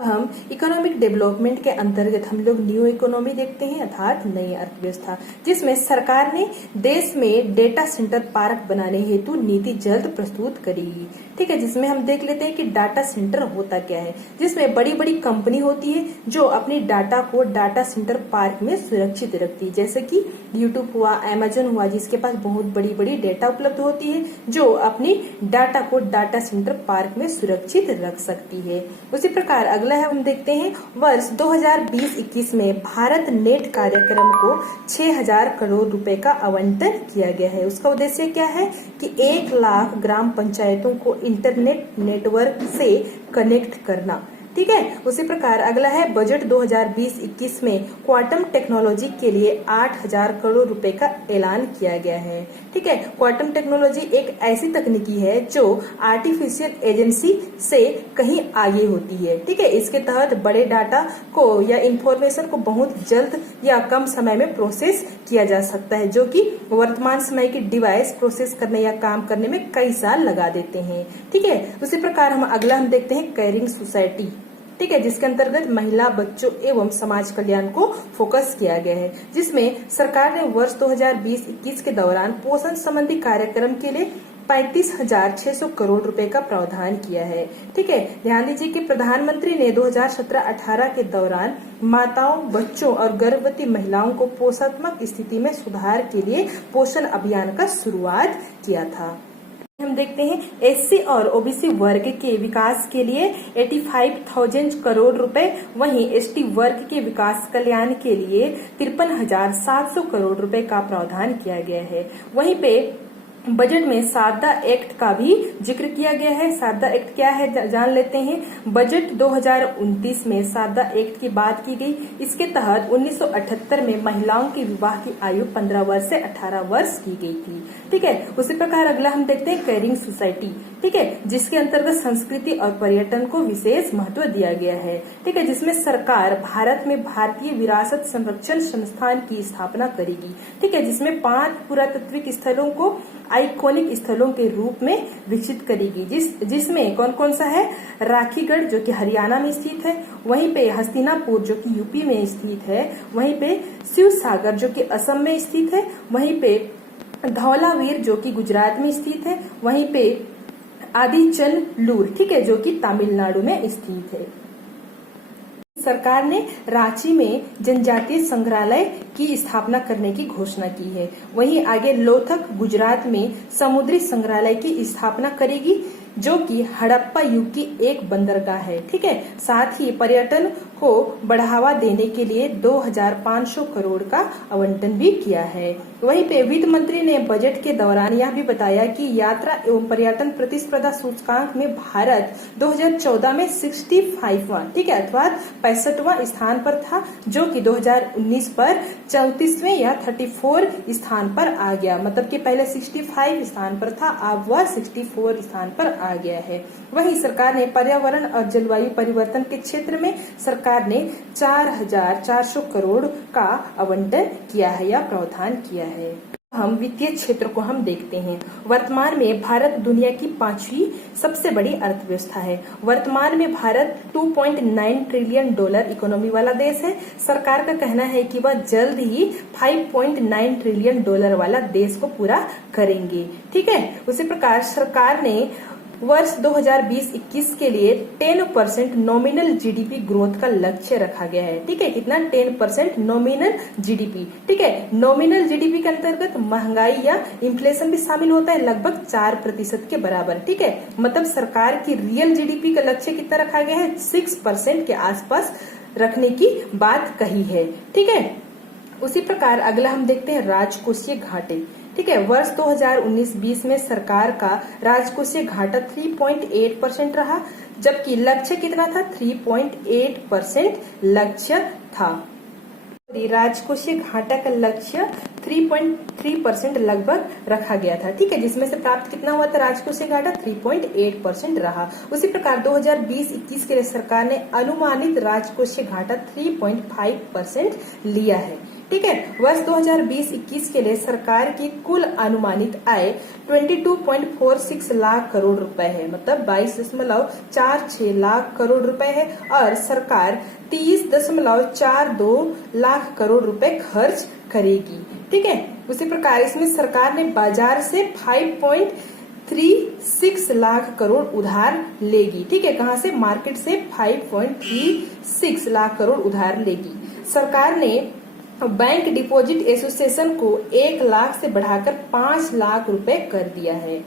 हम economic development के अंतर्गत हम लोग न्यू इकोनॉमी देखते हैं, अर्थात नई अर्थव्यवस्था, जिसमें सरकार ने देश में डेटा सेंटर पार्क बनाने हेतु नीति जल्द प्रस्तुत करेगी। ठीक है, जिसमें हम देख लेते हैं कि डाटा सेंटर होता क्या है। जिसमें बड़ी बड़ी कंपनी होती है जो अपनी डाटा को डाटा सेंटर पार्क में सुरक्षित रखती है, जैसे कि यूट्यूब हुआ, अमेजन हुआ, जिसके पास बहुत बड़ी बड़ी डेटा उपलब्ध होती है, जो अपनी डाटा को डाटा सेंटर पार्क में सुरक्षित रख सकती है। उसी प्रकार अगला है, हम देखते हैं वर्ष 2020-21 में भारत नेट कार्यक्रम को 6,000 करोड़ रुपए का आवंटन किया गया है। उसका उद्देश्य क्या है कि 1 लाख ग्राम पंचायतों को इंटरनेट नेटवर्क से कनेक्ट करना। ठीक है, उसी प्रकार अगला है बजट 2020-21 में क्वांटम टेक्नोलॉजी के लिए 8,000 करोड़ रुपए का ऐलान किया गया है। ठीक है, क्वांटम टेक्नोलॉजी एक ऐसी तकनीकी है जो आर्टिफिशियल एजेंसी से कहीं आगे होती है। ठीक है, इसके तहत बड़े डाटा को या इंफॉर्मेशन को बहुत जल्द या कम समय में प्रोसेस किया जा सकता है, जो कि वर्तमान समय की डिवाइस प्रोसेस करने या काम करने में कई साल लगा देते हैं। ठीक है, उसी प्रकार अगला हम देखते हैं केयरिंग सोसाइटी। ठीक है, जिसके अंतर्गत महिला, बच्चों एवं समाज कल्याण को फोकस किया गया है, जिसमें सरकार ने वर्ष 2020-21 के दौरान पोषण संबंधी कार्यक्रम के लिए 35,600 करोड़ रुपए का प्रावधान किया है। ठीक है, ध्यान दीजिए कि प्रधानमंत्री ने 2017-18 के दौरान माताओं, बच्चों और गर्भवती महिलाओं को पोषणात्मक स्थिति में सुधार के लिए पोषण अभियान का शुरुआत किया था। हम देखते हैं एससी और ओबीसी वर्ग के विकास के लिए 85,000 करोड़ रुपए, वहीं एसटी वर्ग के विकास कल्याण के लिए 53,700 करोड़ रुपए का प्रावधान किया गया है। वहीं पे बजट में सारदा एक्ट का भी जिक्र किया गया है। सारदा एक्ट क्या है जान लेते हैं। बजट 2029 में सारदा एक्ट की बात की गई। इसके तहत 1978 में महिलाओं की विवाह की आयु 15 वर्ष से 18 वर्ष की गई थी। ठीक है, उसी प्रकार अगला हम देखते हैं केयरिंग सोसाइटी। ठीक है, जिसके अंतर्गत संस्कृति और पर्यटन को विशेष महत्व दिया गया है। ठीक है, जिसमें सरकार भारत में भारतीय विरासत संरक्षण संस्थान की स्थापना करेगी। ठीक है, जिसमें 5 पुरातात्विक स्थलों को आइकॉनिक स्थलों के रूप में विकसित करेगी, जिसमें कौन कौन सा है, राखीगढ़ जो कि हरियाणा में स्थित है, वहीं पे हस्तिनापुर जो कि यूपी में स्थित है, वहीं पे शिव सागर जो कि असम में स्थित है, वहीं पे धौलावीर जो कि गुजरात में स्थित है, वहीं पे आदिचनलूर, ठीक है, जो कि तमिलनाडु में स्थित है। सरकार ने रांची में जनजातीय संग्रहालय की स्थापना करने की घोषणा की है। वहीं आगे लोथक गुजरात में समुद्री संग्रहालय की स्थापना करेगी, जो कि हड़प्पा युग की एक बंदरगाह है। ठीक है, साथ ही पर्यटन को बढ़ावा देने के लिए 2,500 करोड़ का आवंटन भी किया है। वहीं पे वित्त मंत्री ने बजट के दौरान यह भी बताया कि यात्रा एवं पर्यटन प्रतिस्पर्धा सूचकांक में भारत 2014 में 65वां, ठीक है, अथवा 65वां स्थान पर था, जो कि 2019 पर 34वें या 34 स्थान पर आ गया। मतलब कि पहले 65 स्थान पर था, अब वह 64 स्थान पर आ गया है। वहीं सरकार ने पर्यावरण और जलवायु परिवर्तन के क्षेत्र में सरकार ने 4,400 करोड़ का आवंटन किया है या प्रावधान किया है। हम वित्तीय क्षेत्र को हम देखते हैं। वर्तमान में भारत दुनिया की 5वीं सबसे बड़ी अर्थव्यवस्था है। वर्तमान में भारत $2.9 ट्रिलियन इकोनॉमी वाला देश है। सरकार का कहना है कि वह जल्द ही $5.9 ट्रिलियन वाला देश को पूरा करेंगे। ठीक है, उसी प्रकार सरकार ने वर्ष 2020-21 के लिए 10% नॉमिनल जीडीपी ग्रोथ का लक्ष्य रखा गया है। ठीक है, कितना, 10% नॉमिनल जीडीपी। ठीक है, नॉमिनल जीडीपी के अंतर्गत महंगाई या इन्फ्लेशन भी शामिल होता है, लगभग 4% के बराबर। ठीक है, मतलब सरकार की रियल जीडीपी का लक्ष्य कितना रखा गया है, 6% के आसपास रखने की बात कही है। ठीक है, उसी प्रकार अगला हम देखते हैं राजकोषीय घाटे। ठीक है, वर्ष 2019-20 में सरकार का राजकोषीय घाटा 3.8% रहा, जबकि लक्ष्य कितना था, 3.8% लक्ष्य था। राजकोषीय घाटा का लक्ष्य 3.3% लगभग रखा गया था। ठीक है, जिसमें से प्राप्त कितना हुआ था, राजकोषीय घाटा 3.8% रहा। उसी प्रकार 2020-21 के लिए सरकार ने अनुमानित राजकोषीय घाटा 3.5% लिया है। ठीक है। वर्ष 2020-21 के लिए सरकार की कुल अनुमानित आय 22.46 लाख करोड़ रुपए है, मतलब 22.46 लाख करोड़ रुपए है, और सरकार 30.42 लाख करोड़ रुपए खर्च करेगी। ठीक है। उसी प्रकार इसमें सरकार ने बाजार से 5.36 लाख करोड़ उधार लेगी। ठीक है। कहां से? मार्केट से 5.36 लाख करोड़ उधार लेगी। सरकार ने बैंक डिपॉजिट एसोसिएशन को 1 लाख से बढ़ाकर 5 लाख रुपए कर दिया है,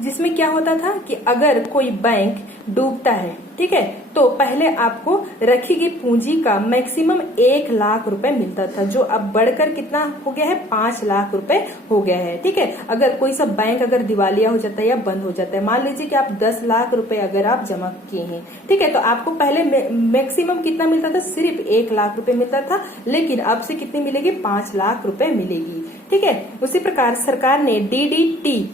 जिसमें क्या होता था कि अगर कोई बैंक डूबता है, ठीक है, तो पहले आपको रखी गई पूंजी का मैक्सिमम 1 लाख रुपए मिलता था, जो अब बढ़कर कितना हो गया है? 5 लाख रुपए हो गया है। ठीक है। अगर कोई सा बैंक अगर दिवालिया हो जाता है या बंद हो जाता है, मान लीजिए कि आप 10 लाख रुपए अगर आप जमा किए हैं, ठीक है, तो आपको पहले मैक्सिमम कितना मिलता था? सिर्फ 1 लाख रुपए मिलता था, लेकिन अब से कितनी मिलेगी? 5 लाख रुपए मिलेगी। ठीक है। उसी प्रकार सरकार ने DDT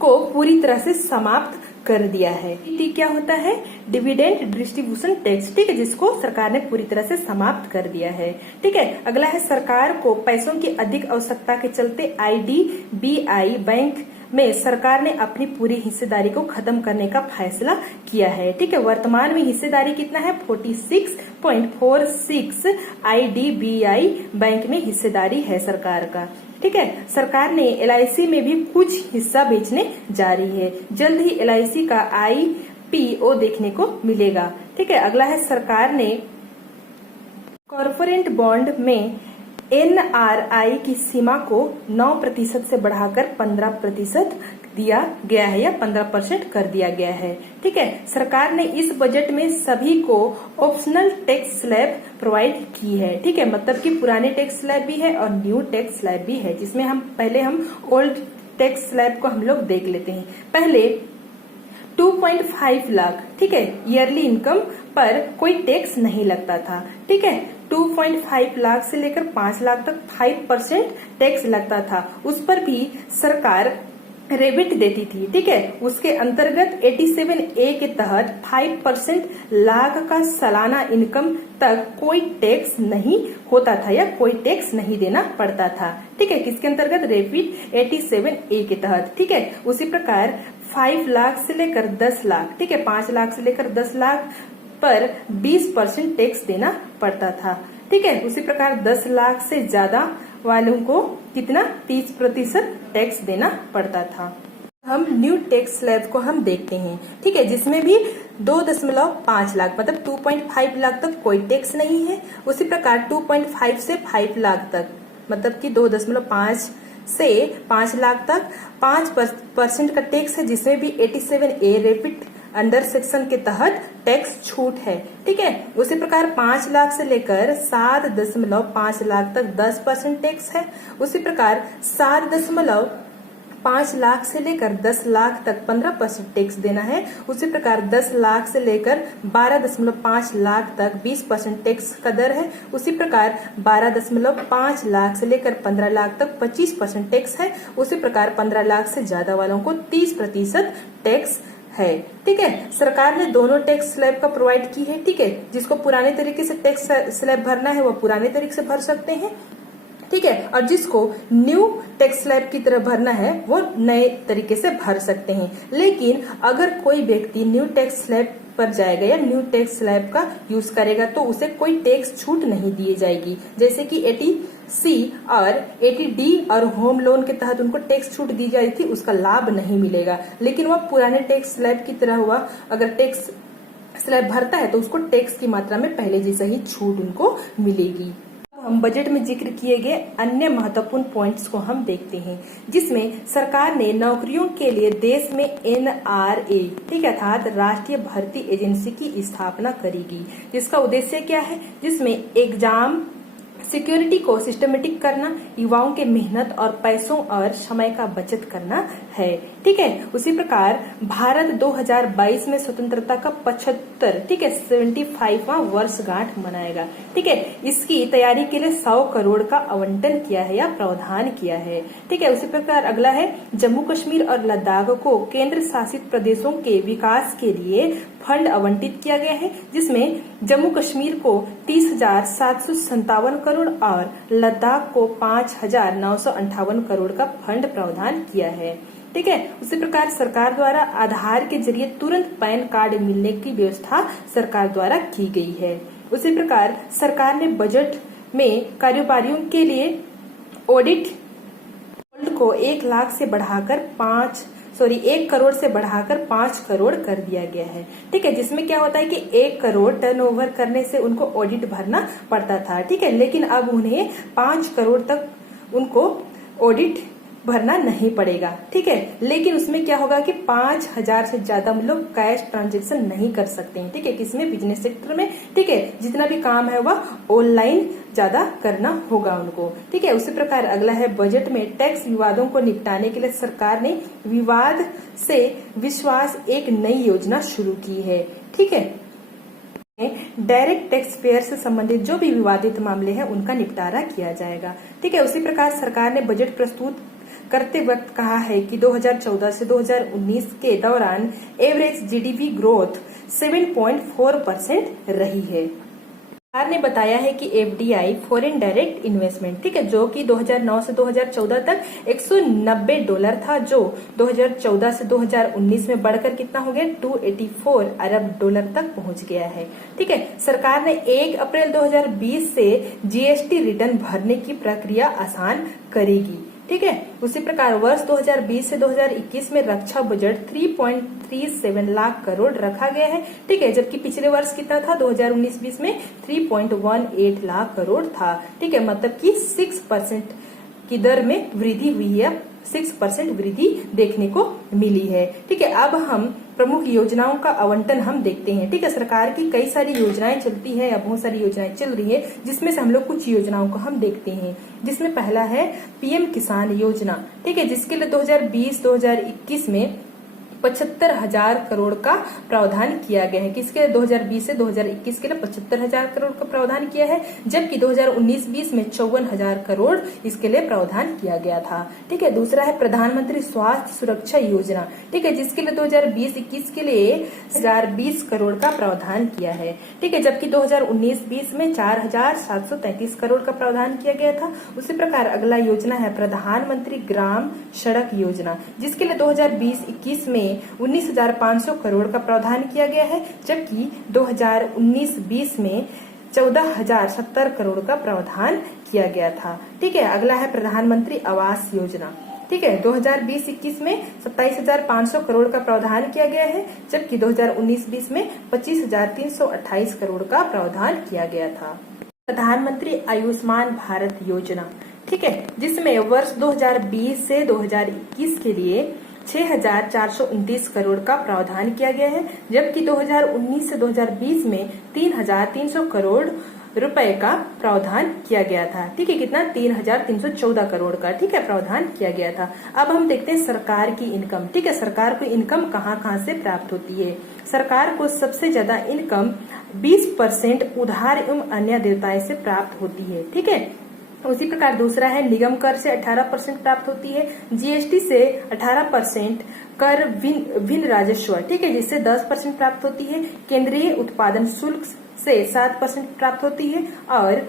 को पूरी तरह से समाप्त कर दिया है। DDT क्या होता है? Dividend distribution tax. ठीक है, जिसको सरकार ने पूरी तरह से समाप्त कर दिया है। ठीक है। अगला है, सरकार को पैसों की अधिक आवश्यकता के चलते IDBI बैंक में सरकार ने अपनी पूरी हिस्सेदारी को खत्म करने का फैसला किया है। ठीक है। वर्तमान में हिस्सेदारी कितना है? 46.46 IDBI बैंक में हिस्सेदारी है सरकार का। ठीक है। सरकार ने LIC में भी कुछ हिस्सा बेचने जा रही है। जल्द ही LIC का IPO देखने को मिलेगा। ठीक है। अगला है, सरकार ने कॉर्पोरेट बॉन्ड में NRI की सीमा को 9% से बढ़ाकर 15% दिया गया है, या 15% कर दिया गया है। ठीक है। सरकार ने इस बजट में सभी को ऑप्शनल टैक्स स्लैब प्रोवाइड की है। ठीक है। मतलब कि पुराने टैक्स स्लैब भी है और न्यू टैक्स स्लैब भी है, जिसमें हम ओल्ड टैक्स स्लैब को हम लोग देख लेते हैं। पहले 2.5 लाख, ठीक है, ईयरली इनकम पर कोई टैक्स नहीं लगता था। ठीक है। 2.5 लाख से लेकर 5 लाख तक 5% टैक्स लगता था। उस पर भी सरकार रेबिट देती थी। ठीक है। उसके अंतर्गत 87A के तहत 5% लाख का सालाना इनकम तक कोई टैक्स नहीं होता था, या कोई टैक्स नहीं देना पड़ता था। ठीक है। किसके अंतर्गत? रेबिट 87A के तहत। ठीक है। उसी प्रकार 5 लाख से लेकर 10 लाख, ठीक है, 5 लाख से लेकर 10 लाख पर 20% टैक्स देना पड़ता था। ठीक है। उसी प्रकार 10 लाख से ज्यादा वालों को कितना? 30% टैक्स देना पड़ता था। हम न्यू टैक्स स्लैब को हम देखते हैं। ठीक है। जिसमें भी 2.5 लाख मतलब 2.5 लाख तक कोई टैक्स नहीं है। उसी प्रकार 2.5 से 5 लाख तक मतलब कि 2.5 से 5 लाख तक 5% का टैक्स है, जिसमें भी 87A रेपिड अंडर सेक्शन के तहत टैक्स छूट है। ठीक है। उसी प्रकार 5 लाख से लेकर 7.5 लाख तक 10% टैक्स है। उसी प्रकार 7.5 लाख से लेकर 10 लाख तक 15% टैक्स देना है। उसी प्रकार 10 लाख से लेकर 12.5 लाख तक 20% टैक्स का दर है। उसी प्रकार 12.5 लाख से लेकर 15 लाख तक 25% टैक्स है। उसी प्रकार 15 लाख से ज्यादा वालों को 30% टैक्स है। ठीक है। सरकार ने दोनों टैक्स स्लैब का प्रोवाइड की है। ठीक है। जिसको पुराने तरीके से टैक्स स्लैब भरना है वो पुराने तरीके से भर सकते हैं। ठीक है। और जिसको न्यू टैक्स स्लैब की तरह भरना है वो नए तरीके से भर सकते हैं। लेकिन अगर कोई व्यक्ति न्यू टैक्स स्लैब पर जाएगा या न्यू टैक्स स्लैब का यूज करेगा तो उसे कोई टैक्स छूट नहीं दी जाएगी। जैसे कि 80C और 80D और होम लोन के तहत उनको टैक्स छूट दी जाती थी, उसका लाभ नहीं मिलेगा। लेकिन वह पुराने टैक्स स्लैब की तरह हुआ, अगर टैक्स स्लैब भरता है तो उसको टैक्स की मात्रा में पहले जैसा ही छूट उनको मिलेगी। हम बजट में जिक्र किए गए अन्य महत्वपूर्ण पॉइंट्स को हम देखते हैं, जिसमें सरकार ने नौकरियों के लिए देश में NRA, ठीक है, अर्थात राष्ट्रीय भर्ती एजेंसी की स्थापना करेगी। जिसका उद्देश्य क्या है? जिसमें एग्जाम सिक्योरिटी को सिस्टमेटिक करना, युवाओं के मेहनत और पैसों और समय का बचत करना है। ठीक है। उसी प्रकार भारत 2022 में स्वतंत्रता का 75, ठीक है, 75वां वर्षगांठ मनाएगा। ठीक है। इसकी तैयारी के लिए 100 करोड़ का आवंटन किया है या प्रावधान किया है। ठीक है। उसी प्रकार अगला है, जम्मू कश्मीर और लद्दाख को केंद्र शासित प्रदेशों के विकास के लिए फंड आवंटित किया गया है, जिसमें जम्मू कश्मीर को 30,757 करोड़ और लद्दाख को 5,958 करोड़ का फंड प्रावधान किया है। ठीक है। उसी प्रकार सरकार द्वारा आधार के जरिए तुरंत पैन कार्ड मिलने की व्यवस्था सरकार द्वारा की गई है। उसी प्रकार सरकार ने बजट में कारोबारियों के लिए ऑडिट को 1 लाख से बढ़ाकर 1 करोड़ से बढ़ाकर 5 करोड़ कर दिया गया है। ठीक है, जिसमें क्या होता है कि 1 करोड़ टर्नओवर करने से उनको ऑडिट भरना पड़ता था। ठीक है, लेकिन अब उन्हें 5 करोड़ तक उनको ऑडिट भरना नहीं पड़ेगा। ठीक है, लेकिन उसमें क्या होगा कि 5,000 से ज्यादा हम लोग कैश ट्रांजेक्शन नहीं कर सकते हैं। ठीक है, किसमें? बिजनेस सेक्टर में। ठीक है, जितना भी काम है वह ऑनलाइन ज्यादा करना होगा उनको। ठीक है, उसी प्रकार अगला है बजट में टैक्स विवादों को निपटाने के लिए सरकार ने विवाद से विश्वास एक नई योजना शुरू की है। ठीक है, डायरेक्ट टैक्स पेयर से संबंधित जो भी विवादित मामले हैं उनका निपटारा किया जाएगा। ठीक है, उसी प्रकार सरकार ने बजट प्रस्तुत करते वक्त कहा है कि 2014 से 2019 के दौरान एवरेज जीडीपी ग्रोथ 7.4% रही है। सरकार ने बताया है कि एफडीआई फॉरेन डायरेक्ट इन्वेस्टमेंट, ठीक है, जो कि 2009 से 2014 तक $190 था, जो 2014 से 2019 में बढ़कर कितना हो गया? $284 अरब तक पहुंच गया है। ठीक है, सरकार ने 1 अप्रैल 2020 से जीएसटी रिटर्न भरने की प्रक्रिया आसान करेगी। ठीक है, उसी प्रकार वर्ष 2020 से 2021 में रक्षा बजट 3.37 लाख करोड़ रखा गया है। ठीक है, जबकि पिछले वर्ष कितना था? 2019-20 में 3.18 लाख करोड़ था। ठीक है, मतलब कि 6% की दर में वृद्धि हुई है, 6% वृद्धि देखने को मिली है। ठीक है, अब हम प्रमुख योजनाओं का आवंटन हम देखते हैं। ठीक है, सरकार की कई सारी योजनाएं चलती है या बहुत सारी योजनाएं चल रही है, जिसमें से हम लोग कुछ योजनाओं को हम देखते हैं। जिसमें पहला है पीएम किसान योजना। ठीक है, जिसके लिए 2020-2021 में 75,000 करोड़ का प्रावधान किया गया है। किसके? 2020 से 2021 के लिए 75,000 करोड़ का प्रावधान किया है, जबकि 2019-20 में 54,000 करोड़ इसके लिए प्रावधान किया गया था। ठीक है, दूसरा है प्रधानमंत्री स्वास्थ्य सुरक्षा योजना। ठीक है, जिसके लिए 2020-21 के लिए 1,020 करोड़ का प्रावधान किया है। ठीक है, जबकि 2019-20 में 4,733 करोड़ का प्रावधान किया गया था। उसी प्रकार अगला योजना है प्रधानमंत्री ग्राम सड़क योजना, जिसके लिए 2020-21 में 19,500 करोड़ का प्रावधान किया गया है, जबकि 2019-20 में 14,070 करोड़ का प्रावधान किया गया था। ठीक है, अगला है प्रधानमंत्री आवास योजना। ठीक है, 2020-21 में 27,500 करोड़ का प्रावधान किया गया है, जबकि 2019-20 में 25,328 करोड़ का प्रावधान किया गया था। प्रधानमंत्री आयुष्मान भारत योजना, ठीक है, जिसमें वर्ष 2020 से 2021 के लिए 6,429 करोड़ का प्रावधान किया गया है, जबकि 2019 से 2020 में 3,300 करोड़ रुपए का प्रावधान किया गया था। ठीक है, कितना? 3,314 करोड़ का, ठीक है, प्रावधान किया गया था। अब हम देखते हैं सरकार की इनकम। ठीक है, सरकार को इनकम कहाँ से प्राप्त होती है? सरकार को सबसे ज्यादा इनकम 20% उधार एवं अन्य देयताएं से प्राप्त होती है। ठीक है, उसी प्रकार दूसरा है निगम कर से 18% प्राप्त होती है, जीएसटी से 18%, कर भिन्न राजस्व, ठीक है, जिससे 10% प्राप्त होती है, केंद्रीय उत्पादन शुल्क से 7% प्राप्त होती है और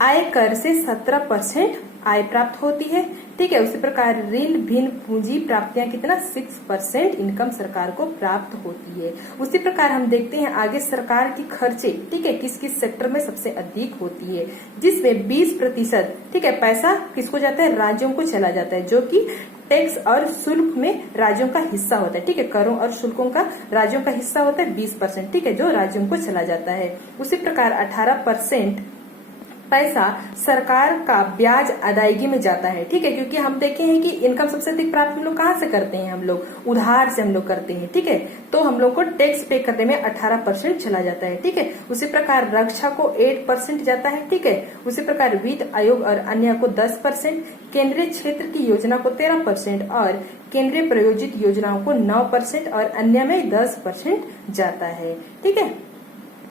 आय कर से 17% आय प्राप्त होती है। ठीक है, उसी प्रकार ऋण भिन्न पूंजी प्राप्तियां कितना? 6% इनकम सरकार को प्राप्त होती है। उसी प्रकार हम देखते हैं आगे सरकार की खर्चे, ठीक है, किस किस सेक्टर में सबसे अधिक होती है, जिसमें 20%, ठीक है, पैसा किसको जाता है? राज्यों को चला जाता है, जो कि टैक्स और शुल्क में राज्यों का हिस्सा होता है। ठीक है, करों और शुल्कों का राज्यों का हिस्सा होता है 20%, ठीक है, जो राज्यों को चला जाता है। उसी प्रकार 18% पैसा सरकार का ब्याज अदायगी में जाता है। ठीक है, क्योंकि हम देखे हैं कि इनकम सबसे अधिक प्राप्त हम लोग कहाँ से करते हैं? हम लोग उधार से हम लोग करते हैं। ठीक है, तो हम लोग को टैक्स पे करने में 18% चला जाता है। ठीक है, उसी प्रकार रक्षा को 8% जाता है। ठीक है, उसी प्रकार वित्त आयोग और अन्य को 10%, केंद्रीय क्षेत्र की योजना को 13% और केंद्रीय प्रायोजित योजनाओं को 9% और अन्य में 10% जाता है। ठीक है।